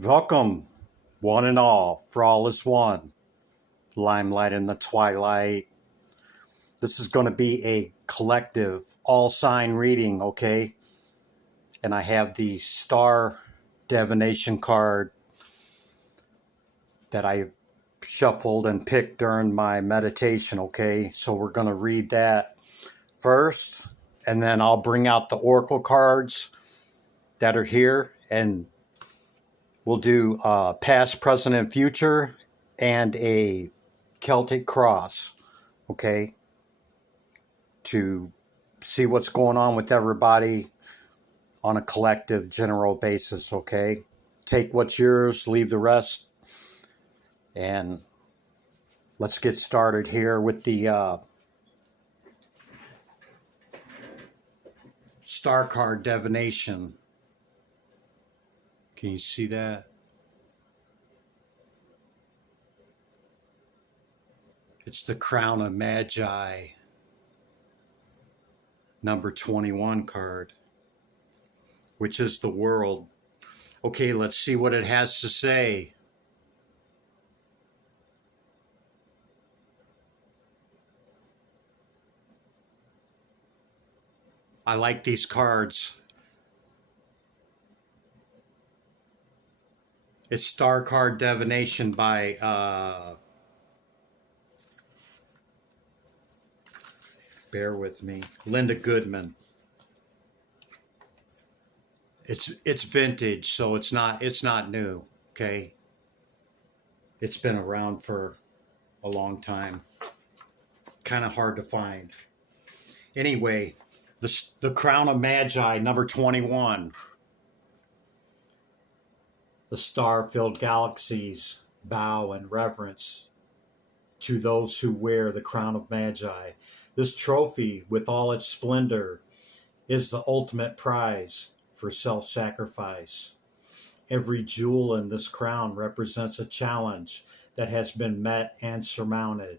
Welcome, one and all, for all is one. Limelight in the twilight. This is going to be a collective, all sign reading, okay? And I have the star divination card that I shuffled and picked during my meditation, okay? So we're going to read that first, and then I'll bring out the oracle cards that are here, and we'll do past, present, and future, and a Celtic cross, okay, to see what's going on with everybody on a collective, general basis, okay? Take what's yours, leave the rest, and let's get started here with the star card divination. Can you see that? It's the Crown of Magi, number 21 card, which is the world. Okay, let's see what it has to say. I like these cards. It's Star Card Divination by, bear with me, Linda Goodman. It's vintage, so it's not new, okay? It's been around for a long time. Kind of hard to find. Anyway, the Crown of Magi, number 21. The star-filled galaxies bow in reverence to those who wear the Crown of Magi. This trophy, with all its splendor, is the ultimate prize for self-sacrifice. Every jewel in this crown represents a challenge that has been met and surmounted.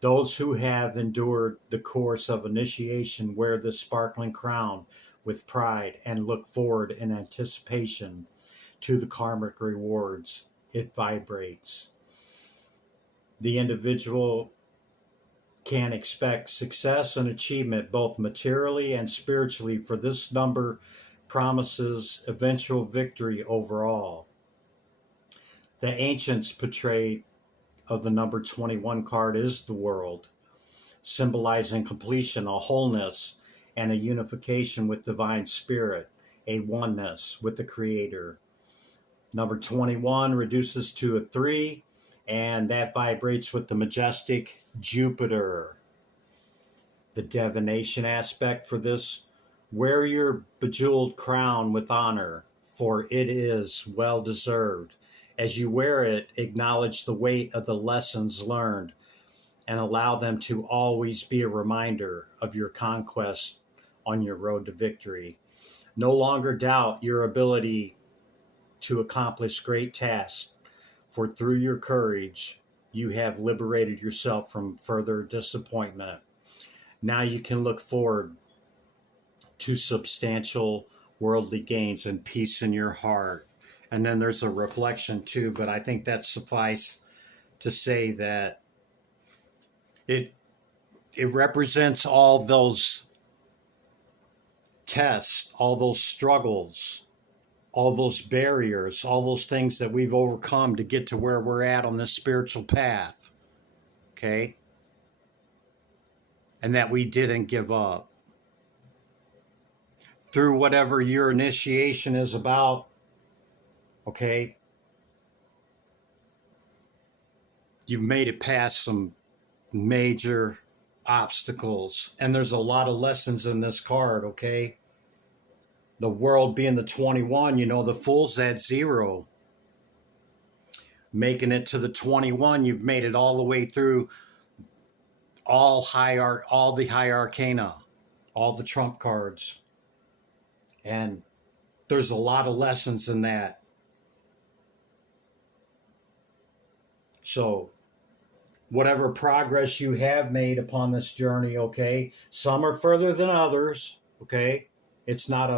Those who have endured the course of initiation wear this sparkling crown with pride and look forward in anticipation to the karmic rewards it vibrates. The individual can expect success and achievement both materially and spiritually, for this number promises eventual victory overall. The ancients portrayed of the number 21 card is the world, symbolizing completion, a wholeness, and a unification with divine spirit, a oneness with the creator. Number 21 reduces to a 3, and that vibrates with the majestic Jupiter. The divination aspect for this: wear your bejeweled crown with honor, for it is well deserved. As you wear it, acknowledge the weight of the lessons learned and allow them to always be a reminder of your conquest on your road to victory. No longer doubt your ability to accomplish great tasks, for through your courage, you have liberated yourself from further disappointment. Now you can look forward to substantial worldly gains and peace in your heart. And then there's a reflection too, but I think that suffice to say that it represents all those tests, all those struggles, all those barriers, all those things that we've overcome to get to where we're at on this spiritual path, okay? And that we didn't give up. Through whatever your initiation is about, okay, you've made it past some major obstacles. And there's a lot of lessons in this card, okay? The world being the 21, the Fool's at 0. Making it to the 21, you've made it all the way through all the high arcana, all the trump cards. And there's a lot of lessons in that. So whatever progress you have made upon this journey, okay, some are further than others, okay? It's not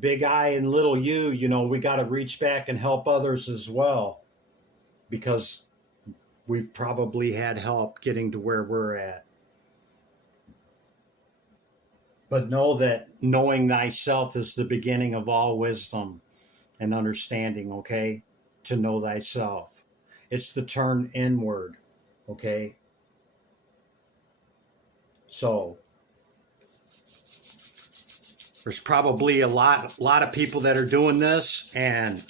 Big I and little u, you know, we got to reach back and help others as well, because we've probably had help getting to where we're at. But know that knowing thyself is the beginning of all wisdom and understanding, okay? To know thyself. It's the turn inward, okay? So there's probably a lot of people that are doing this, and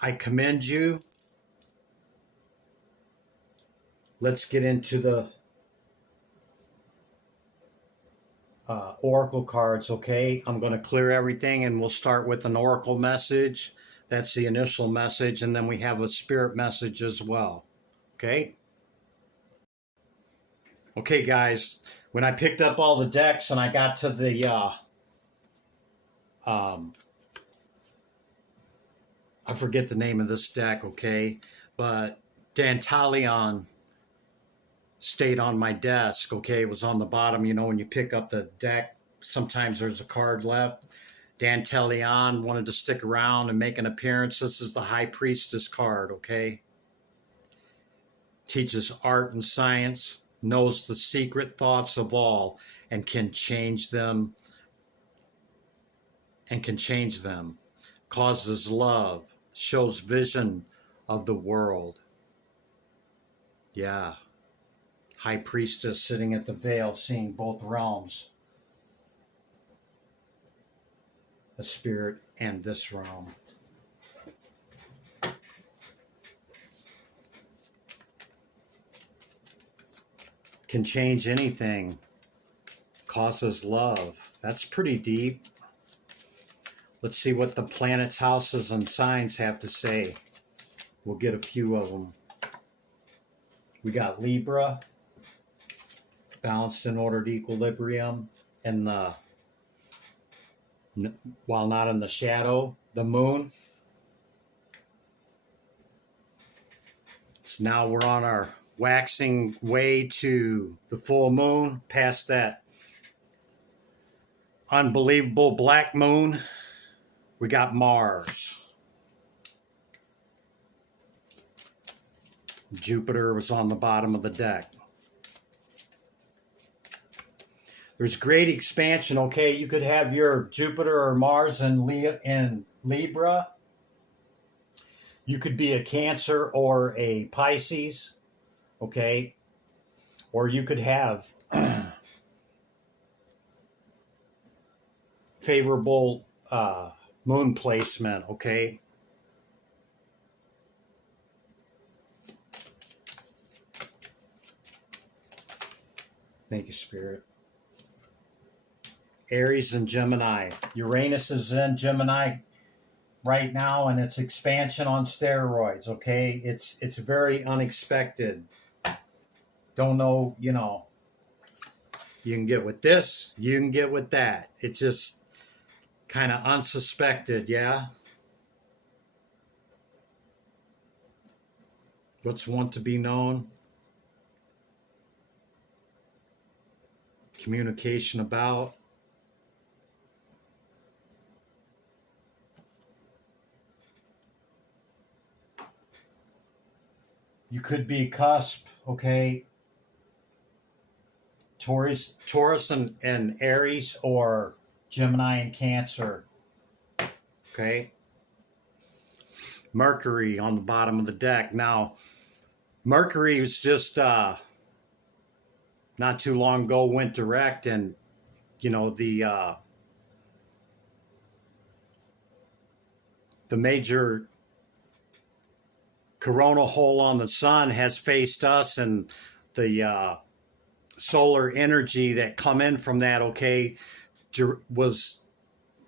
I commend you. Let's get into the oracle cards, okay? I'm going to clear everything, and we'll start with an oracle message. That's the initial message, and then we have a spirit message as well, okay? Okay, guys, when I picked up all the decks and I got to the I forget the name of this deck, okay? But Dantalion stayed on my desk, okay? It was on the bottom. You know, when you pick up the deck, sometimes there's a card left. Dantalion wanted to stick around and make an appearance. This is the High Priestess card, okay? Teaches art and science, knows the secret thoughts of all, and can change them. Causes love, shows vision of the world. Yeah. High Priestess sitting at the veil, seeing both realms. The spirit and this realm. Can change anything. Causes love. That's pretty deep. Let's see what the planets, houses, and signs have to say. We'll get a few of them. We got Libra, balanced and ordered equilibrium, and while not in the shadow, the moon. So now we're on our waxing way to the full moon, past that unbelievable black moon. We got Mars. Jupiter was on the bottom of the deck. There's great expansion, okay? You could have your Jupiter or Mars in Libra. You could be a Cancer or a Pisces, okay? Or you could have favorable moon placement, okay? Thank you, Spirit. Aries and Gemini. Uranus is in Gemini right now, and it's expansion on steroids, okay? It's very unexpected. Don't know, you know, you can get with this, you can get with that. It's just kind of unsuspected, yeah? What's want to be known? Communication about. You could be cusp, okay? Taurus and Aries, or Gemini and Cancer, okay? Mercury on the bottom of the deck. Now, Mercury was just not too long ago went direct, and you know the major coronal hole on the sun has faced us, and the solar energy that come in from that, okay, was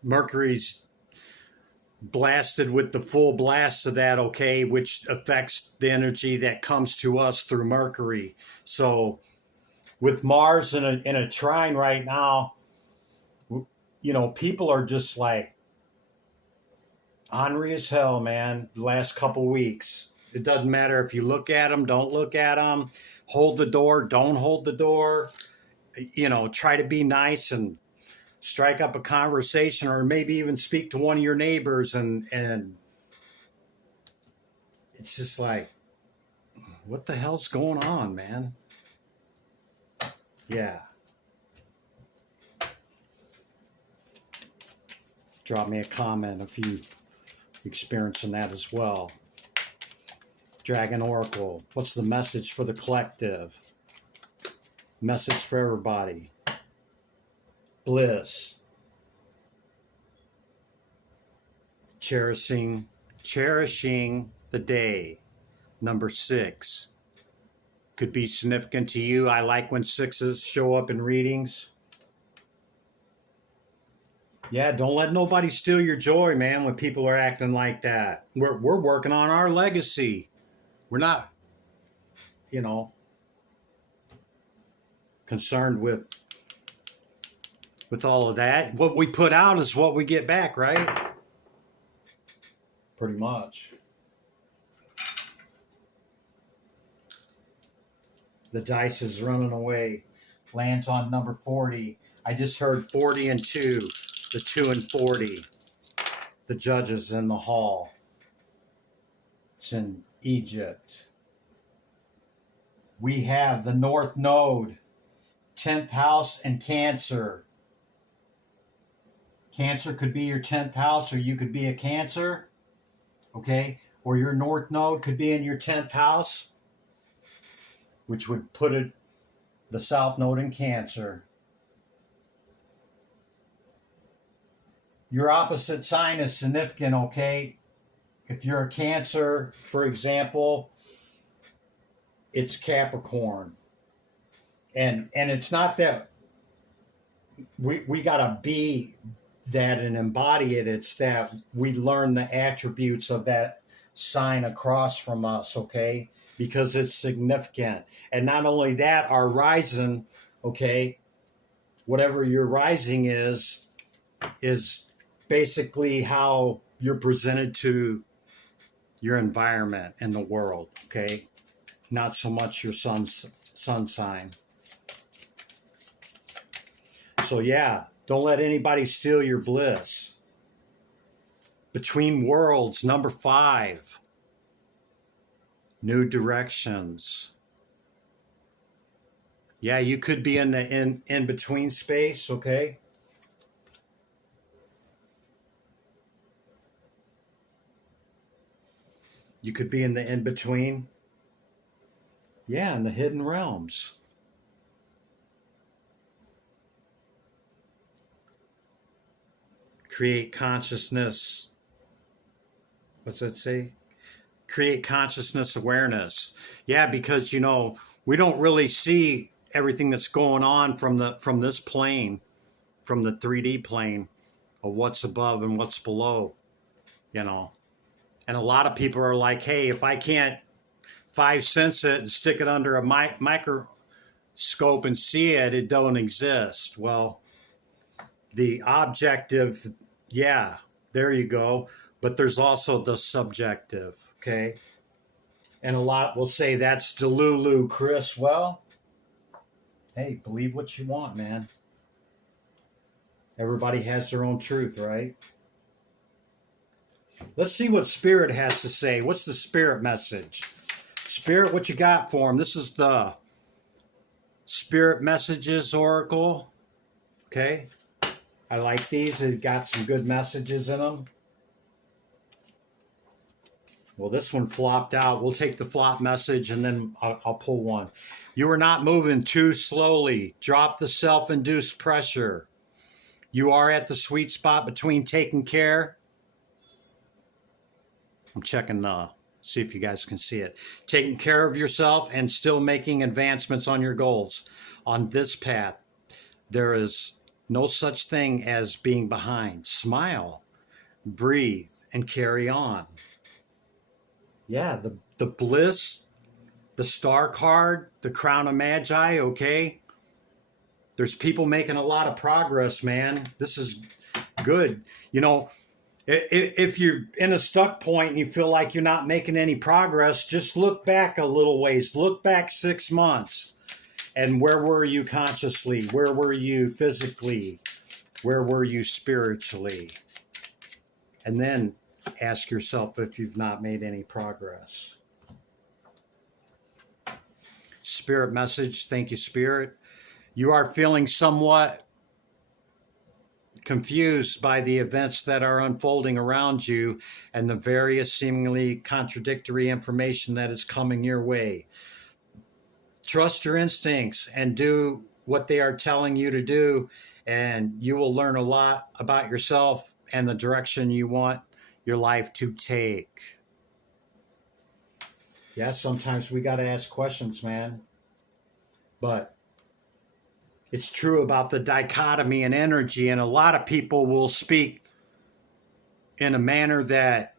Mercury's blasted with the full blast of that, okay, which affects the energy that comes to us through Mercury. So with Mars in a trine right now, you know, people are just like ornery as hell, man, the last couple weeks. It doesn't matter if you look at them, don't look at them, hold the door, don't hold the door, you know, try to be nice and strike up a conversation, or maybe even speak to one of your neighbors, and it's just like, what the hell's going on, man? Yeah. Drop me a comment if you experiencing that as well. Dragon Oracle, what's the message for the collective? Message for everybody. Bliss. Cherishing the day. Number 6. Could be significant to you. I like when 6s show up in readings. Yeah, don't let nobody steal your joy, man, when people are acting like that. We're working on our legacy. We're not, concerned with all of that. What we put out is what we get back, right? Pretty much. The dice is running away. Lands on number 40. I just heard 40 and 2. The 2 and 40. The judges in the hall. It's in Egypt. We have the North Node, 10th house, and Cancer. Cancer could be your 10th house, or you could be a Cancer. Okay? Or your North Node could be in your 10th house, which would put it the South Node in Cancer. Your opposite sign is significant, okay? If you're a Cancer, for example, it's Capricorn. And it's not that we got to be that and embody it. It's that we learn the attributes of that sign across from us, okay? Because it's significant. And not only that, our rising, okay, whatever your rising is basically how you're presented to your environment and the world, okay? Not so much your sun sign. So yeah, don't let anybody steal your bliss. Between worlds, number 5. New directions. Yeah, you could be in the in between space, okay? You could be in the in-between. Yeah, in the hidden realms. Create consciousness. What's that say? Create consciousness awareness. Yeah, because, we don't really see everything that's going on from this plane, from the 3D plane of what's above and what's below, And a lot of people are like, hey, if I can't 5 sense it and stick it under a microscope and see it, it don't exist. Well, the objective, yeah, there you go. But there's also the subjective, okay? And a lot will say that's Delulu, Chris. Well, hey, believe what you want, man. Everybody has their own truth, right? Let's see what Spirit has to say. What's the Spirit message? Spirit, what you got for him? This is the Spirit Messages Oracle. Okay. I like these. They've got some good messages in them. Well, this one flopped out. We'll take the flop message and then I'll pull one. You are not moving too slowly. Drop the self-induced pressure. You are at the sweet spot between taking care. I'm checking see if you guys can see it. Taking care of yourself and still making advancements on your goals. On this path, there is no such thing as being behind. Smile, breathe, and carry on. Yeah, the bliss, the star card, the Crown of Magi, okay? There's people making a lot of progress, man. This is good. If you're in a stuck point and you feel like you're not making any progress, just look back a little ways. Look back 6 months. And where were you consciously? Where were you physically? Where were you spiritually? And then ask yourself if you've not made any progress. Spirit message. Thank you, Spirit. You are feeling somewhat confused by the events that are unfolding around you and the various seemingly contradictory information that is coming your way. Trust your instincts and do what they are telling you to do, and you will learn a lot about yourself and the direction you want your life to take. Yeah, sometimes we got to ask questions, man. But it's true about the dichotomy and energy, and a lot of people will speak in a manner that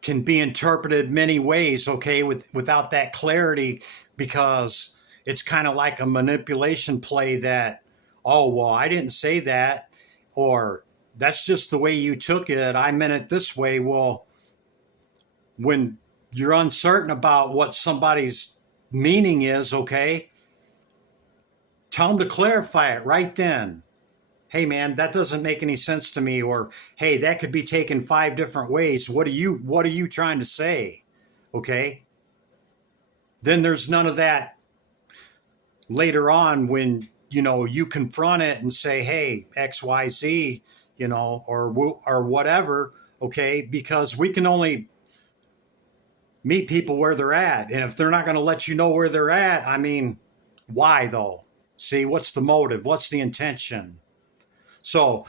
can be interpreted many ways, okay, without that clarity, because it's kind of like a manipulation play that, oh, well, I didn't say that, or that's just the way you took it. I meant it this way. Well, when you're uncertain about what somebody's meaning is, okay, tell them to clarify it right then. Hey, man, that doesn't make any sense to me. Or, hey, that could be taken 5 different ways. What are you trying to say? Okay. Then there's none of that later on when, you confront it and say, hey, X, Y, Z, or whatever. Okay. Because we can only meet people where they're at. And if they're not going to let you know where they're at, I mean, why though? See, what's the motive? What's the intention? So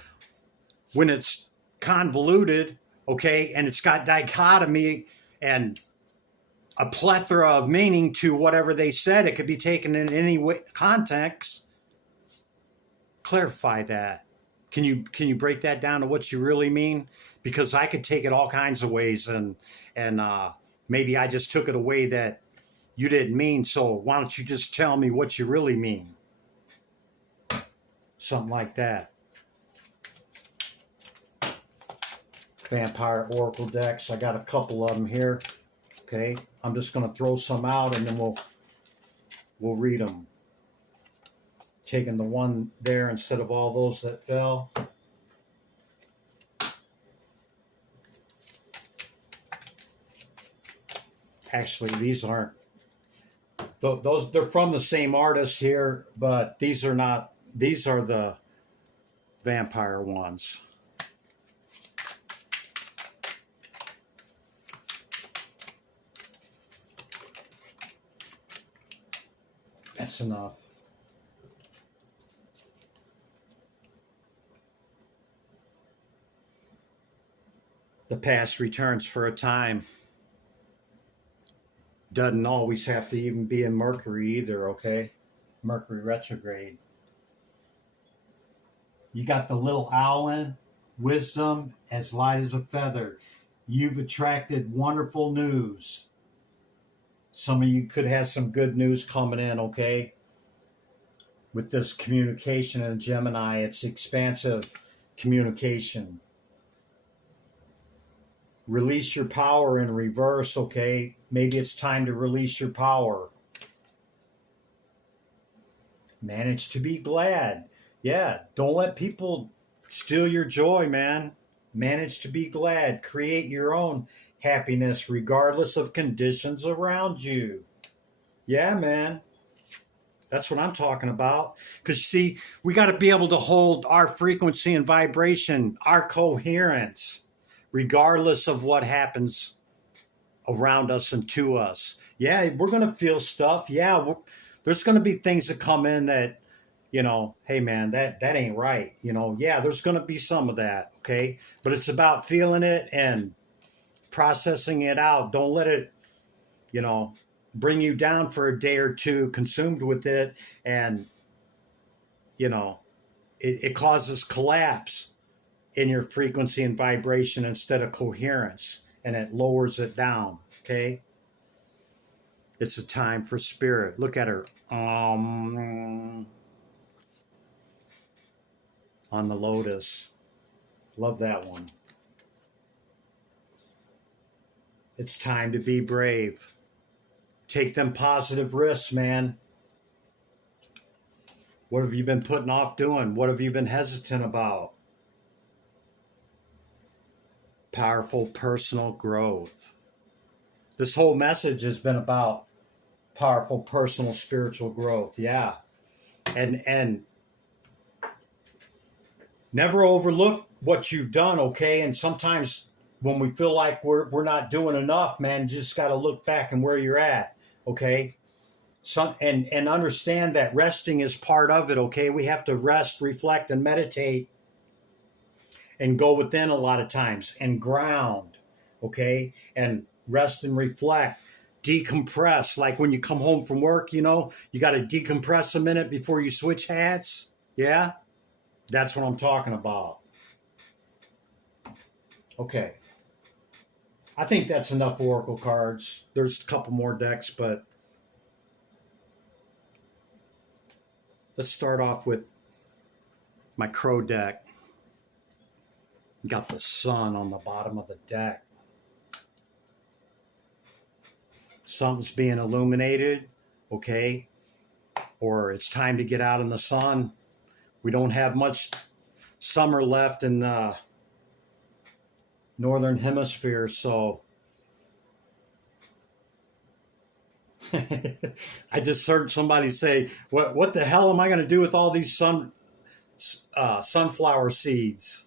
when it's convoluted, okay, and it's got dichotomy and a plethora of meaning to whatever they said, it could be taken in any way, context. Clarify that. Can you break that down to what you really mean? Because I could take it all kinds of ways, and maybe I just took it a way that you didn't mean. So why don't you just tell me what you really mean? Something like that. Vampire Oracle decks. I got a couple of them here. Okay, I'm just going to throw some out and then we'll read them. Taking the one there instead of all those that fell. Actually, these aren't. Those they're from the same artist here, but these are not. These are the vampire ones. That's enough. The past returns for a time. Doesn't always have to even be in Mercury either, okay? Mercury retrograde. You got the little owlin, wisdom as light as a feather. You've attracted wonderful news. Some of you could have some good news coming in, okay? With this communication in Gemini, it's expansive communication. Release your power in reverse, okay? Maybe it's time to release your power. Manage to be glad. Yeah, don't let people steal your joy, man. Manage to be glad. Create your own happiness regardless of conditions around you. Yeah, man. That's what I'm talking about. Because, see, we got to be able to hold our frequency and vibration, our coherence, regardless of what happens around us and to us. Yeah, we're going to feel stuff. Yeah, there's going to be things that come in that, hey, man, that ain't right. Yeah, there's going to be some of that, okay? But it's about feeling it and processing it out. Don't let it, bring you down for a day or two, consumed with it, and, it causes collapse in your frequency and vibration instead of coherence, and it lowers it down, okay? It's a time for spirit. Look at her. On the lotus. Love that one. It's time to be brave. Take them positive risks, man. What have you been putting off doing? What have you been hesitant about? Powerful personal growth. This whole message has been about powerful personal spiritual growth. Yeah. And never overlook what you've done, okay? And sometimes when we feel like we're not doing enough, man, you just got to look back and where you're at, okay? And understand that resting is part of it, okay? We have to rest, reflect, and meditate and go within a lot of times and ground, okay? And rest and reflect, decompress. Like when you come home from work, you know, you got to decompress a minute before you switch hats. Yeah, that's what I'm talking about. Okay. I think that's enough Oracle cards. There's a couple more decks, but let's start off with my Crow deck. Got the sun on the bottom of the deck. Something's being illuminated, okay? Or it's time to get out in the sun. We don't have much summer left in the northern hemisphere, so I just heard somebody say, "What the hell am I going to do with all these sunflower seeds?"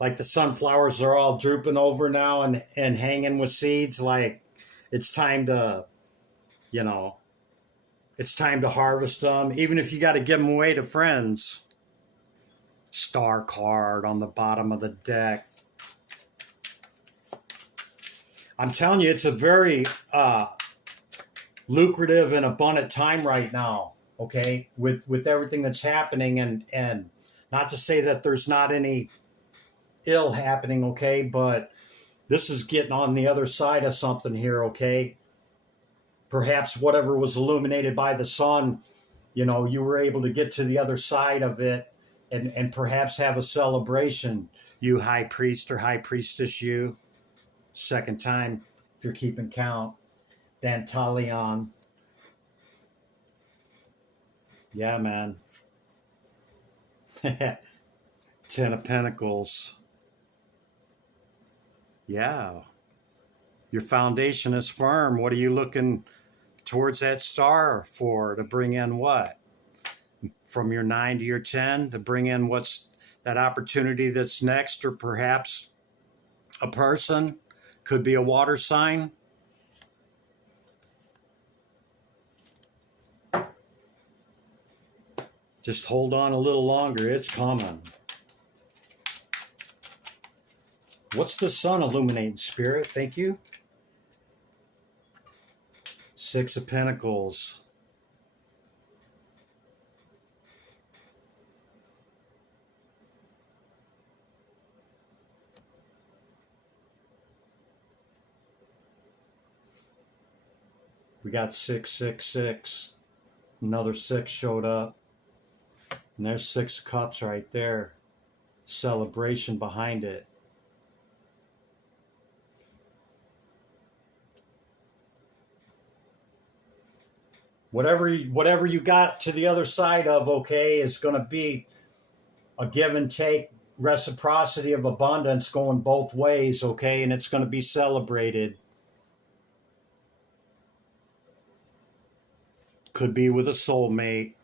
Like the sunflowers are all drooping over now and hanging with seeds. Like it's time to, you know, it's time to harvest them, even if you got to give them away to friends. Star card on the bottom of the deck. I'm telling you, it's a very lucrative and abundant time right now, okay, with everything that's happening, and not to say that there's not any ill happening, okay, but this is getting on the other side of something here, okay? Perhaps whatever was illuminated by the sun, you know, you were able to get to the other side of it and perhaps have a celebration. You high priest or high priestess, you, second time, if you're keeping count. Dantalion. Yeah, man. Ten of Pentacles. Yeah. Your foundation is firm. What are you looking towards that star for? To bring in what? From your 9 to your 10? To bring in what's that opportunity that's next, or perhaps a person? Could be a water sign. Just hold on a little longer. It's coming. What's the sun illuminating, Spirit? Thank you. Six of Pentacles. We got 666. Another 6 showed up. And there's 6 cups right there. Celebration behind it. Whatever you got to the other side of, okay, is going to be a give and take, reciprocity of abundance going both ways, okay, and it's going to be celebrated. Could be with a soulmate.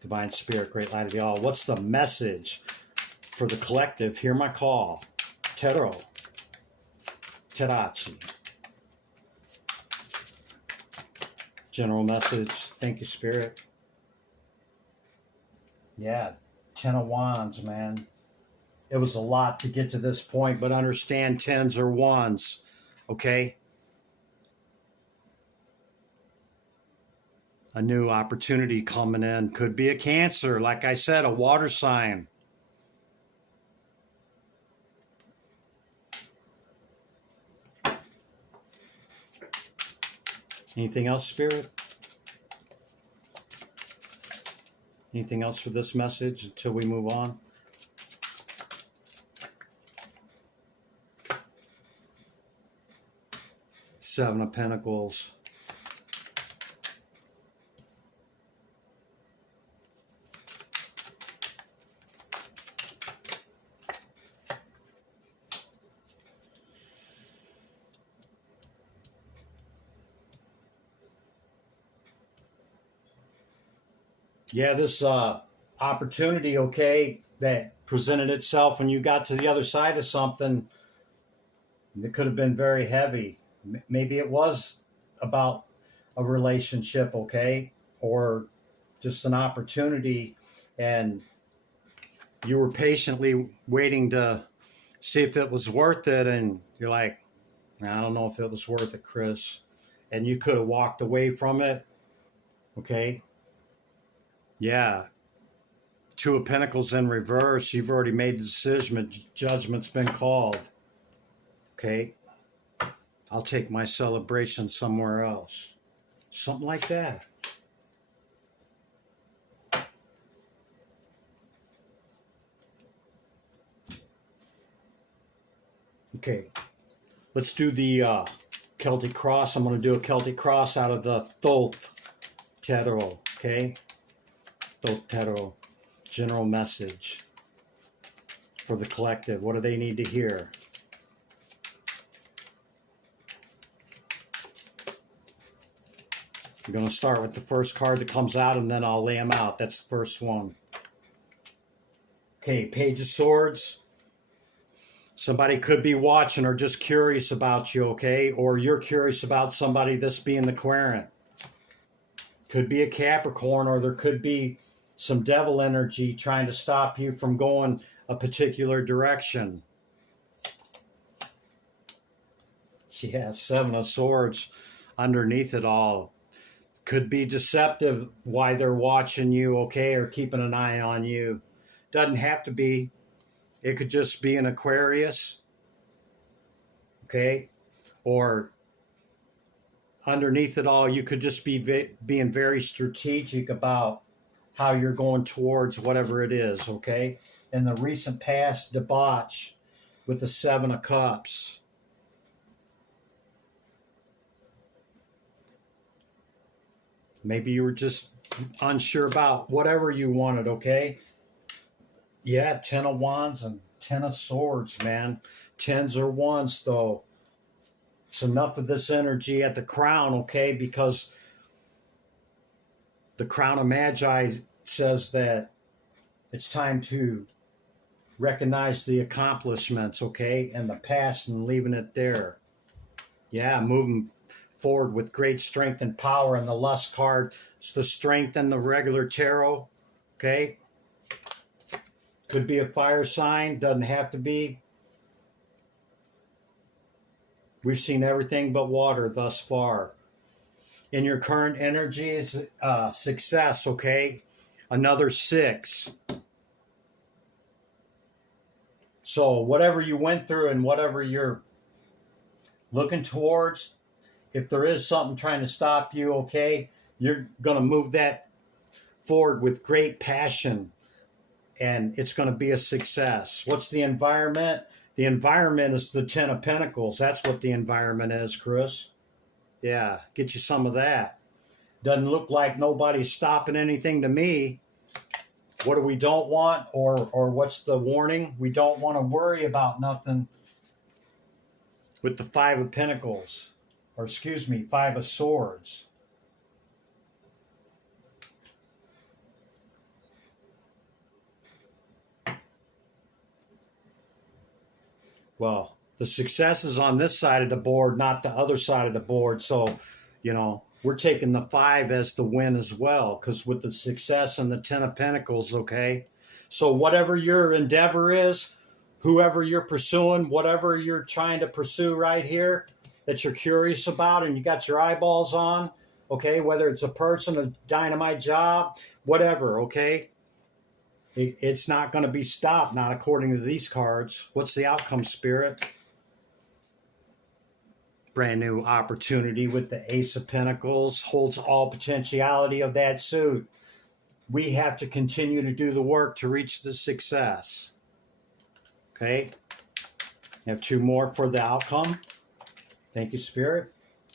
Divine Spirit, great light of the all. What's the message for the collective? Hear my call. Tero. Terachi. General message. Thank you, Spirit. Yeah, 10 of Wands, man. It was a lot to get to this point, but understand 10s or 1s, okay? A new opportunity coming in. Could be a Cancer, like I said, a water sign. Anything else, Spirit? Anything else for this message until we move on? Seven of Pentacles. Yeah, this opportunity, okay, that presented itself when you got to the other side of something that could have been very heavy. Maybe it was about a relationship, okay, or just an opportunity, and you were patiently waiting to see if it was worth it, and you're like, I don't know if it was worth it, Chris. And you could have walked away from it, okay? Yeah, Two of Pentacles in reverse. You've already made the decision. Judgment's been called. Okay, I'll take my celebration somewhere else. Something like that. Okay, let's do the Celtic Cross. I'm going to do a Celtic Cross out of the Thoth Tarot. Okay, Thoth Tarot. General message for the collective. What do they need to hear? I'm going to start with the first card that comes out, and then I'll lay them out. That's the first one. Okay, Page of Swords. Somebody could be watching or just curious about you, okay? Or you're curious about somebody, this being the Querent. Could be a Capricorn, or there could be some devil energy trying to stop you from going a particular direction. Yeah, Seven of Swords underneath it all. Could be deceptive why they're watching you, okay, or keeping an eye on you. Doesn't have to be. It could just be an Aquarius, okay? Or underneath it all, you could just be being very strategic about how you're going towards whatever it is, okay? In the recent past debauch with the Seven of Cups. Maybe you were just unsure about whatever you wanted, okay? Yeah, Ten of Wands and Ten of Swords, man. Tens or ones, though. It's enough of this energy at the crown, okay? Because the Crown of Magi says that it's time to recognize the accomplishments, okay? And the past and leaving it there. Yeah, moving forward with great strength and power. And the Lust card, it's the strength and the regular tarot, okay? Could be a fire sign, doesn't have to be. We've seen everything but water thus far. In your current energy is success, okay? Another 6. So whatever you went through and whatever you're looking towards, if there is something trying to stop you, okay, you're going to move that forward with great passion, and it's going to be a success. What's the environment? The environment is the Ten of Pentacles. That's what the environment is, Chris. Yeah, get you some of that. Doesn't look like nobody's stopping anything to me. What do we don't want, or what's the warning? We don't want to worry about nothing with the Five of Pentacles, or excuse me, Five of Swords. Well, the success is on this side of the board, not the other side of the board. So, we're taking the 5 as the win as well, because with the success and the Ten of Pentacles, okay? So whatever your endeavor is, whoever you're pursuing, whatever you're trying to pursue right here that you're curious about and you got your eyeballs on, okay, whether it's a person, a dynamite job, whatever, okay? It's not going to be stopped, not according to these cards. What's the outcome, Spirit? Brand new opportunity with the Ace of Pentacles. Holds all potentiality of that suit. We have to continue to do the work to reach the success. Okay? I have 2 more for the outcome. Thank you, Spirit.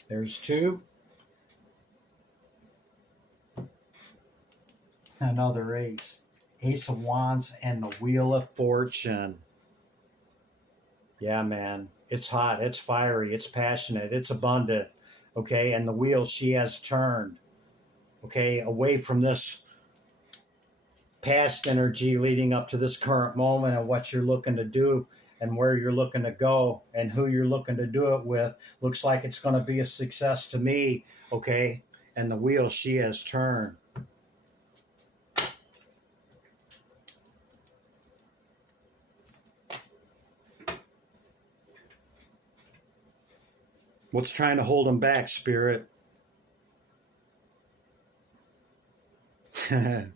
There's 2. Another ace. Ace of Wands and the Wheel of Fortune. Yeah, man. It's hot. It's fiery. It's passionate. It's abundant. Okay? And the wheel she has turned. Okay? Away from this past energy leading up to this current moment and what you're looking to do and where you're looking to go and who you're looking to do it with. Looks like it's going to be a success to me, okay? And the wheel she has turned. What's trying to hold them back, Spirit? A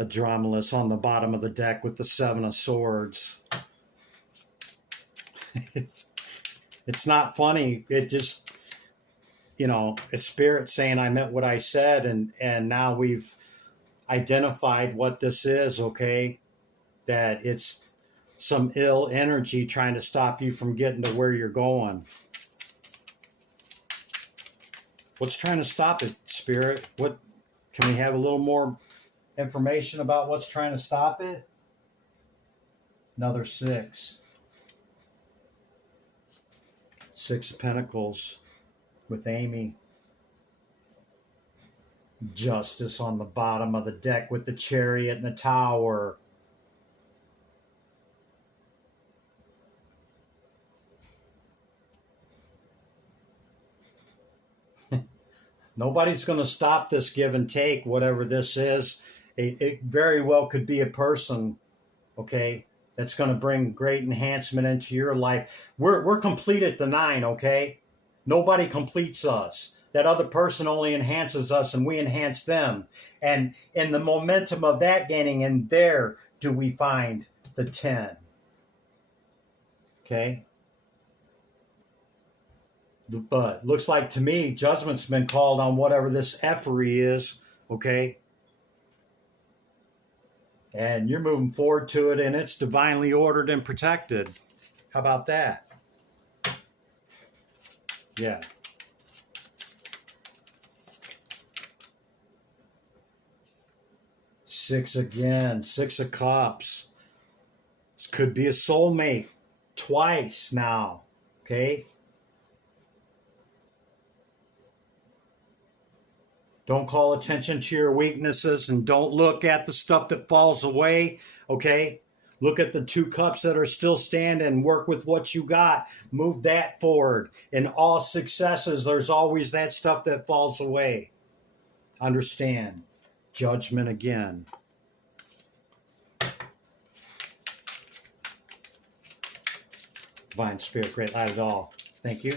Dromalus on the bottom of the deck with the Seven of Swords. It's not funny. It just, it's Spirit saying I meant what I said, and now we've identified what this is, okay? That it's some ill energy trying to stop you from getting to where you're going. What's trying to stop it, Spirit? What can we have a little more information about what's trying to stop it? Another 6. 6 of Pentacles with Amy. Justice on the bottom of the deck with the Chariot and the Tower. Nobody's going to stop this give and take, whatever this is. It very well could be a person, okay, that's going to bring great enhancement into your life. We're complete at the 9, okay? Nobody completes us. That other person only enhances us, and we enhance them. And in the momentum of that gaining, and there do we find the 10. Okay? But looks like to me, judgment's been called on whatever this effery is, okay? And you're moving forward to it, and it's divinely ordered and protected. How about that? Yeah. Six again, 6 of Cups. This could be a soulmate twice now, okay? Don't call attention to your weaknesses and don't look at the stuff that falls away, okay? Look at the 2 cups that are still standing. Work with what you got. Move that forward. In all successes, there's always that stuff that falls away. Understand. Judgment again. Divine Spirit, great light of all. Thank you.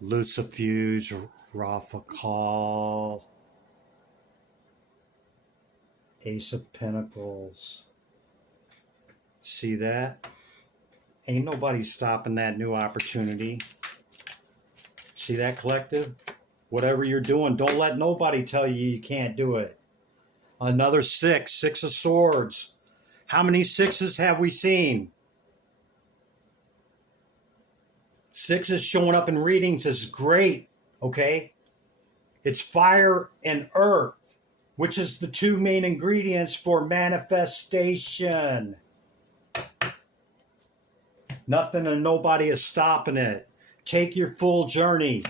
Lucifuge, Raphakal, Ace of Pentacles. See that? Ain't nobody stopping that new opportunity. See that, collective? Whatever you're doing, don't let nobody tell you can't do it. Another 6, 6 of Swords. How many 6s have we seen? 6s showing up in readings is great, okay? It's fire and earth, which is the 2 main ingredients for manifestation. Nothing and nobody is stopping it. Take your full journey,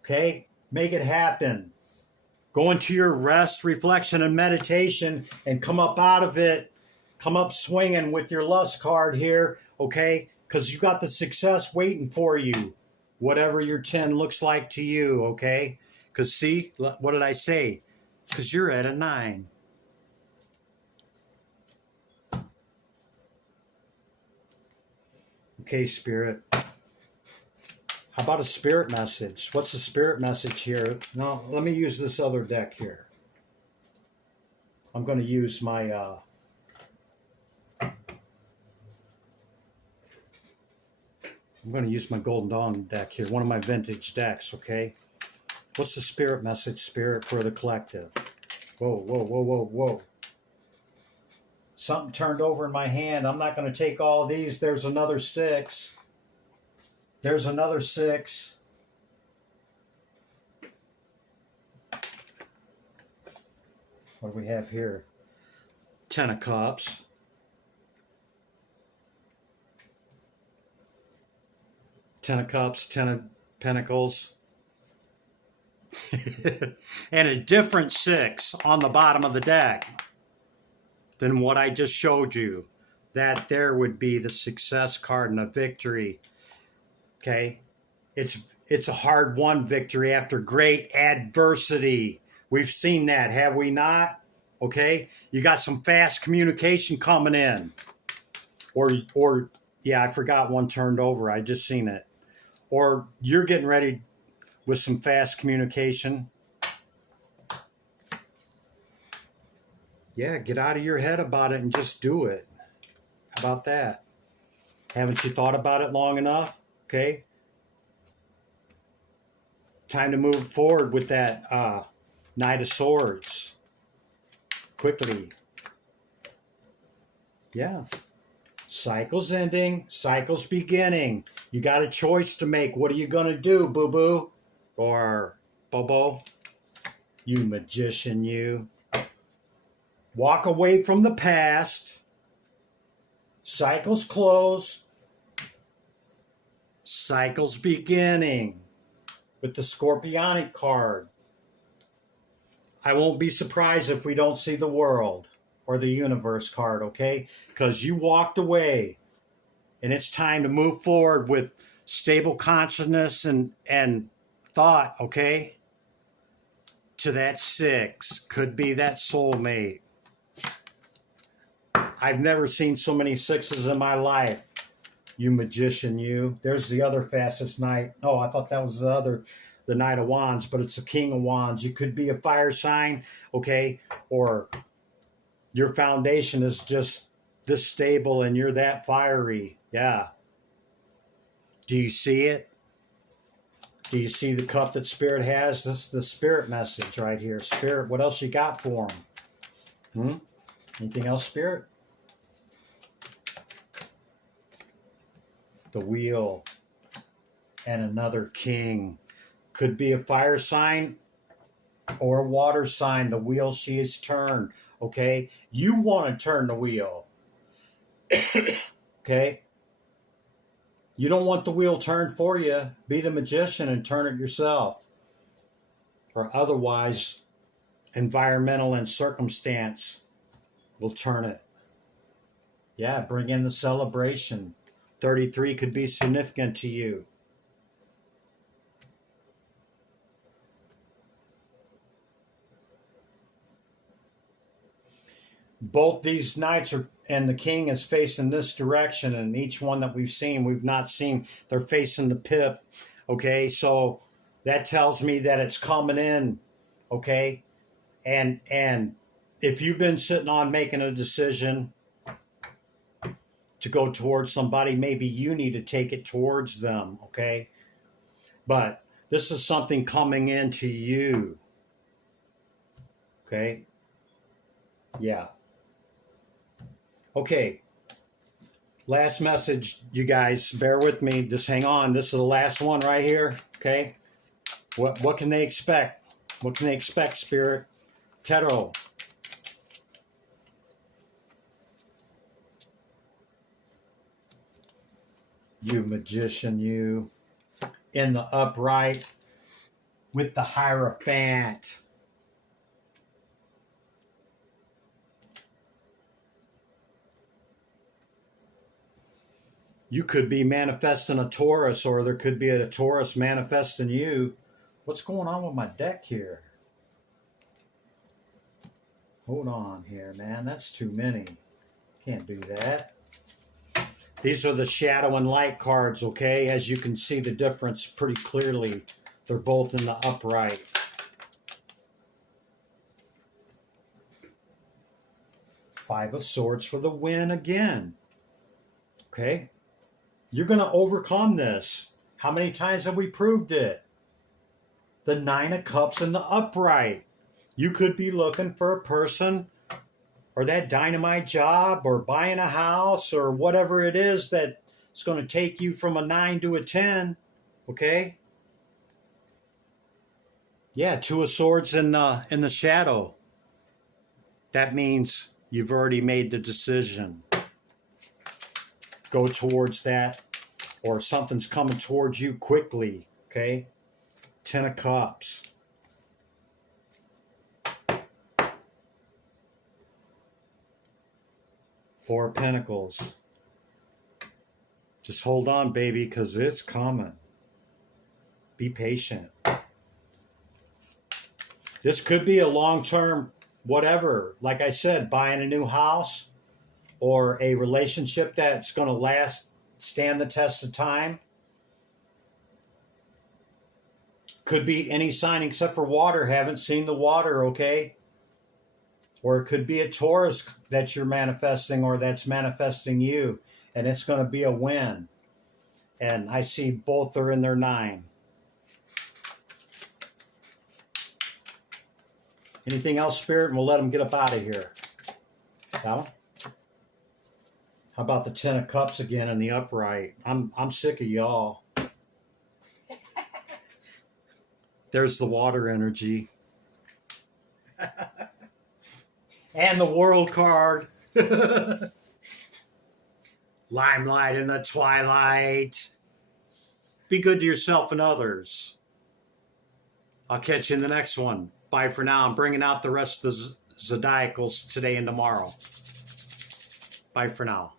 okay? Make it happen. Go into your rest, reflection, and meditation and come up out of it. Come up swinging with your lust card here, okay? Because you got the success waiting for you, whatever your 10 looks like to you, okay? Because see, what did I say? Because you're at a 9. Okay, Spirit. How about a spirit message? What's the spirit message here? No, let me use this other deck here. I'm going to use my... I'm going to use my Golden Dawn deck here, one of my vintage decks, okay? What's the spirit message, Spirit, for the collective? Whoa, whoa, whoa, whoa, whoa. Something turned over in my hand. I'm not going to take all these. There's another 6. There's another 6. What do we have here? 10 of Cups. 10 of Cups, 10 of Pentacles. and a different 6 on the bottom of the deck than what I just showed you, that there would be the success card and a victory. Okay? It's a hard-won victory after great adversity. We've seen that, have we not? Okay? You got some fast communication coming in. Or yeah, I forgot one turned over. I just seen it. Or you're getting ready with some fast communication. Yeah, get out of your head about it and just do it. How about that? Haven't you thought about it long enough? Okay. Time to move forward with that Knight of Swords. Quickly. Yeah. Cycle's ending. Cycle's beginning. You got a choice to make. What are you going to do, boo-boo? Or Bobo? You magician, you. Walk away from the past. Cycle's close. Cycle's beginning. With the Scorpionic card. I won't be surprised if we don't see the World or the Universe card, okay? Because you walked away. And it's time to move forward with stable consciousness and thought, okay? To that 6. Could be that soulmate. I've never seen so many 6s in my life. You magician, you. There's the other fastest knight. Oh, I thought that was the Knight of Wands, but it's the King of Wands. You could be a fire sign, okay? Or your foundation is just this stable and you're that fiery. Yeah. Do you see it? Do you see the cup that Spirit has? This is the Spirit message right here. Spirit, what else you got for them? Anything else, Spirit? The Wheel and another King. Could be a fire sign or a water sign. The wheel she has turned. Okay? You want to turn the wheel. Okay? You don't want the wheel turned for you. Be the magician and turn it yourself. Or otherwise, environmental and circumstance will turn it. Yeah, bring in the celebration. 33 could be significant to you. Both these knights are, and the king is facing this direction, and each one that we've seen, we've not seen, they're facing the pip. Okay, so that tells me that it's coming in. Okay, and if you've been sitting on making a decision to go towards somebody, maybe you need to take it towards them. Okay, but this is something coming into you. Okay, yeah. Okay, last message, you guys. Bear with me. Just hang on. This is the last one right here. Okay, what can they expect? What can they expect, Spirit? Tarot. You magician, you. In the upright with the Hierophant. You could be manifesting a Taurus, or there could be a Taurus manifesting you. What's going on with my deck here? Hold on here, man. That's too many. Can't do that. These are the shadow and light cards, okay? As you can see the difference pretty clearly. They're both in the upright. Five of Swords for the win again. Okay? You're going to overcome this. How many times have we proved it? The Nine of Cups in the upright. You could be looking for a person or that dynamite job or buying a house or whatever it is that's going to take you from a 9 to a 10. Okay? Yeah, Two of Swords in the shadow. That means you've already made the decision. Go towards that, or something's coming towards you quickly. Okay? 10 of Cups. Four of Pentacles. Just hold on, baby, because it's coming. Be patient. This could be a long-term whatever. Like I said, buying a new house or a relationship that's going to stand the test of time. Could be any sign except for water. Haven't seen the water, okay? Or it could be a Taurus that you're manifesting or that's manifesting you. And it's going to be a win. And I see both are in their 9. Anything else, Spirit? And we'll let them get up out of here. Got them? How about the 10 of Cups again in the upright? I'm sick of y'all. There's the water energy. And the World card. Limelight in the twilight. Be good to yourself and others. I'll catch you in the next one. Bye for now. I'm bringing out the rest of the zodiacals today and tomorrow. Bye for now.